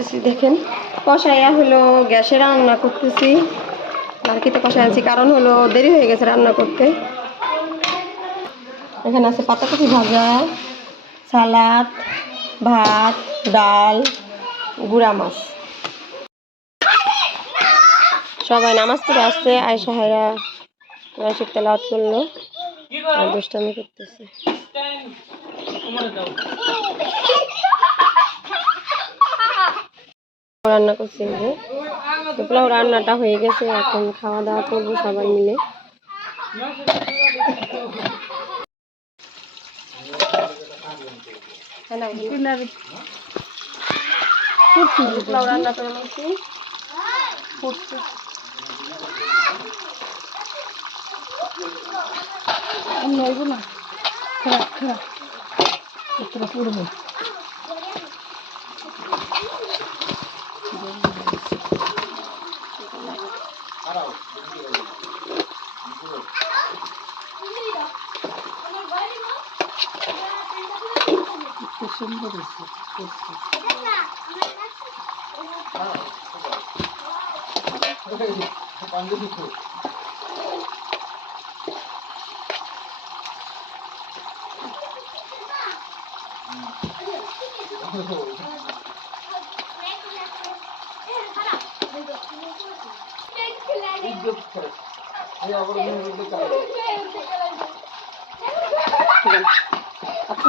করতেছি, দেখেন। কষাইয়া হলো গ্যাসে রান্না করতেছি। মার্কেটে কষাই আনছি, কারণ হলো দেরি হয়ে গেছে রান্না করতে। এখানে আছে পাতাকপি ভাজা, সালাদ, ভাত, ডাল, গুড়া মাছ। সবাই নামাজ পড়ে আসছে আয়সা হায়রা রাশিদ তেলাওয়াত করল। আর দুষ্টামি করতেছে। রান্না করছি তো পোলাও রান্নাটা হয়ে গেছে এখন খাওয়া দাওয়া করব সবাই মিলে। পোলাও রান্না করে নিয়েছি। ফুটছে আপুলিস না। Şimdi de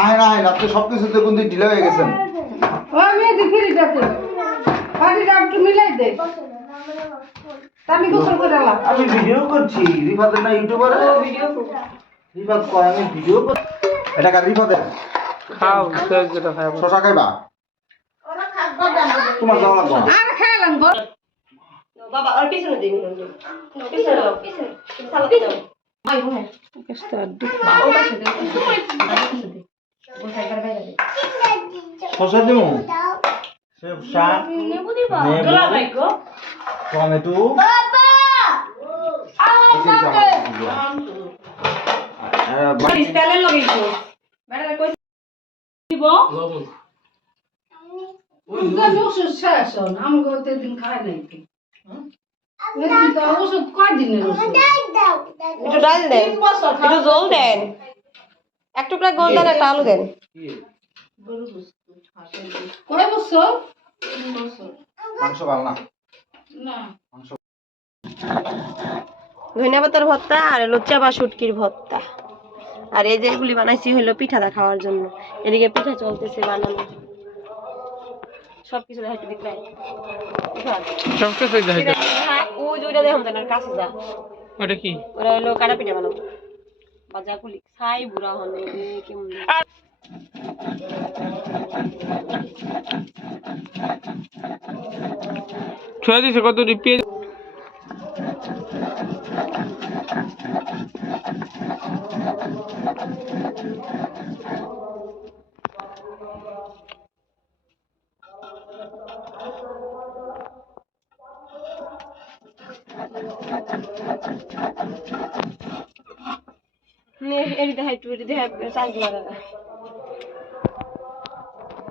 আহেন আহেন আপনি সব কিছুতে কিন্তু ঢিলে হয়ে গেছেন। ওই মেয়েদি ফিরিটাতে পাটিটা একটু মিলাই দে। তা আমি গোসল করে এলাম। আমি ভিডিও করছি রিফাতের না ইউটিউবারে রিফাত কয় আমি ভিডিও করছি এটা কার রিফাতের? খাও যেটা খাব শশা খাইবা? তোমার যাওয়া লাগবে আর খেলাম গো বাবা আর পিছনে দিন পিছনে দাও পিছনে। সালাদ দাও। ভাই বোন ওর পাশে দাও গোসাই কার বাইরে দে শশা দিমু শসা নেবু। টমেটো। আহ, বা- তেলে লগাইছো ম্যাডাম কই ওষুধ শেষ হন আমাকে তো দিন খায় নাই তো ওষুধ কয় ওষুধ একটু ডাল দেন। একটু জল দেন। এক টুকরা গোল দেন একটা আলু দেন। মাংস ভালো না। ভর্তা আর লুচা বা শুটকির ভর্তা। আর এই যে এগুলি বানাইছি হলো পিঠাটা খাওয়ার জন্য। এদিকে পিঠা চলতেছে বানানো। সব কিছু দেখাইতে দিতে সব কিছু দেখাইতে হ্যাঁ দেখুন কাছে যা। ওটা কি? ওরা হলো কাটা পিঠা বানাবো। বাজা কুলি ছাই বুড়া হনে কেমন ছয় দিছে কত পেঁয়াজ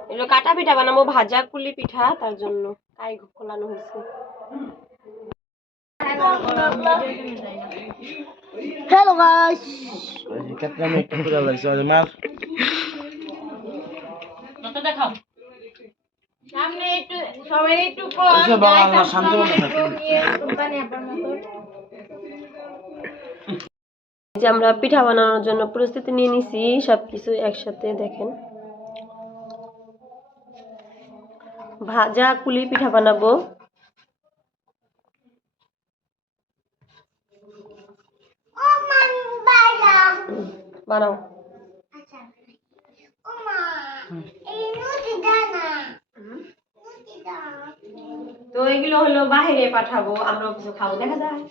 এগুলো কাটা পিঠা বানাবো ভাজা কুলি পিঠা তার জন্য কাই খোলানো হয়েছে। হ্যালো গাইস ক্ষেত্রে আমি একটু করে লাগছে মার। আচ্ছা বাবা আমার শান্তি মতো। থাকবে যে আমরা পিঠা বানানোর জন্য প্রস্তুতি নিয়ে নিছি সবকিছু একসাথে দেখেন। ভাজা কুলি পিঠা বানাবো। বানাও। তো তো এগুলো হলো বাইরে পাঠাবো আমরাও কিছু খাব দেখা যায়।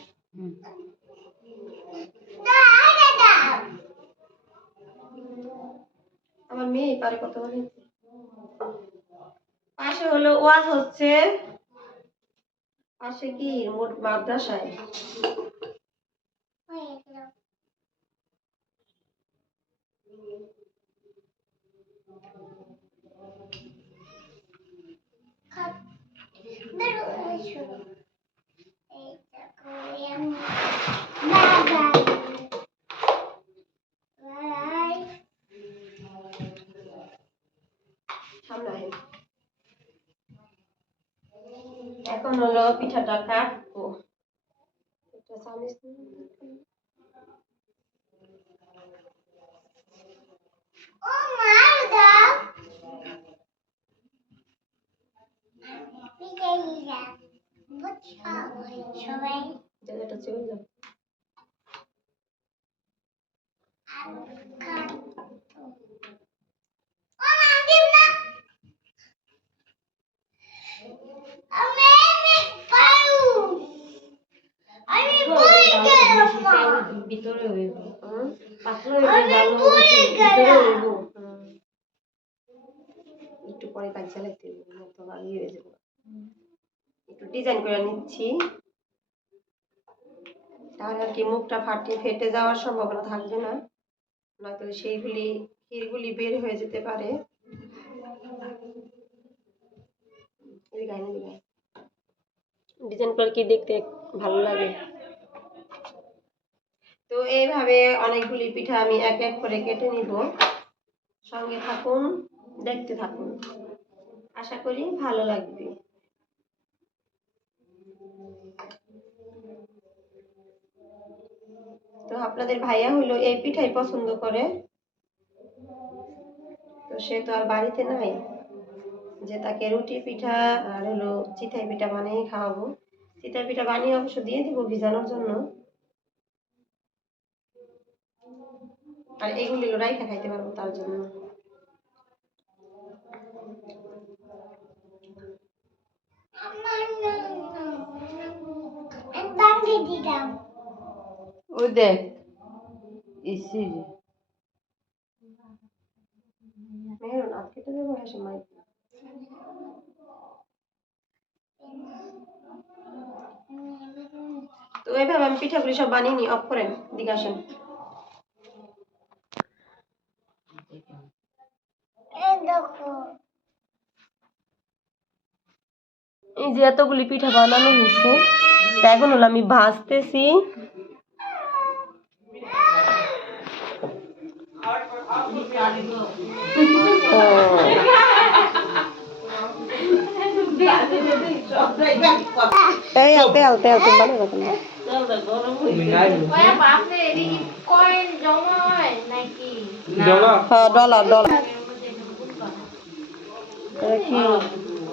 পারে কত বলে? পাশে হলো ওয়াজ হচ্ছে পাশে কি? মোট মাদ্রাসায়। এখন হলো পিঠাটা কাটবো। জায়গাটা চলে যাও। পরে কাজ চালাইতে হয়ে যাবে। একটু ডিজাইন করে নিচ্ছি। তাহলে আর কি মুখটা ফাটে ফেটে যাওয়ার সম্ভাবনা থাকবে না। নয়তো সেইগুলি ক্ষীরগুলি বের হয়ে যেতে পারে। ডিজাইন করে কি দেখতে ভালো লাগে? তো এইভাবে অনেকগুলি পিঠা আমি এক এক করে কেটে নিব। সঙ্গে থাকুন দেখতে থাকুন। আশা করি ভালো লাগবে। তো আপনাদের ভাইয়া হইল এই পিঠাই পছন্দ করে। তো সে তো আর বাড়িতে নাই, যে তাকে রুটি পিঠা আর হলো চিতাই পিঠা বানিয়ে খাওয়াবো। চিতাই পিঠা বানিয়ে অবশ্য দিয়ে দিব ভিজানোর জন্য। আর এগুলি হলো রাইখা খাইতে পারব তার জন্য। দেখ ইসি মেহরুন আজ কেটে দেবো হেসে মাইক। তো এইভাবে আমি পিঠাগুলি সব বানিয়ে নিই অফ করেন দিকে আসেন। এই যে এতগুলি পিঠা বানানো হয়েছে তা এখন হলো আমি ভাজতেছি। এই আলতে আলতে মানে রকম ডলা হ্যাঁ ডলার ডলার কি?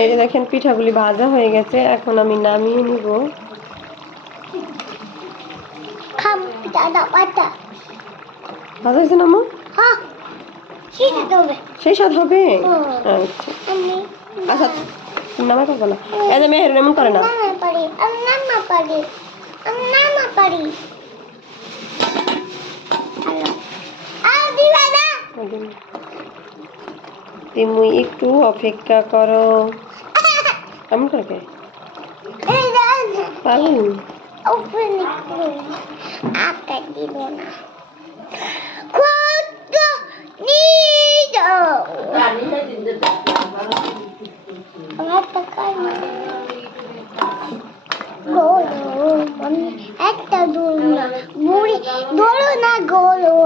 এই যে দেখেন পিঠাগুলি ভাজা হয়ে গেছে এখন আমি নামিয়ে নিব। ভাজা হয়েছে না আমার সেই স্বাদ হবে। আচ্ছা। আচ্ছা তুমি নামাই না। এই যে মেহের এমন করে না। তুমি একটু অপেক্ষা করো। এমন করে কে পালু একটা দোল বুড়ি দোলো না গোলো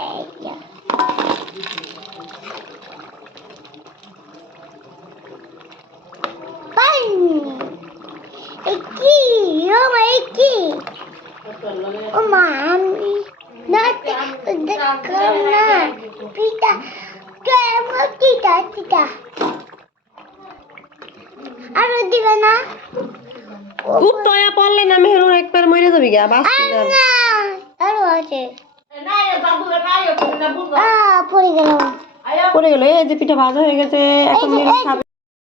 এই যা। পান। এ কি ও মাই কি ও মা আমি না দেখো না পিতা পিতা পিতা আরও দিবে না উত্তয়া পড়লে না মেহরুন একবার মরে যাবি গা বাস না আরও আছে। পড়ে গেল। পড়ে গেল এই যে পিঠা ভাজা হয়ে গেছে এখন মেহরুন খাবে।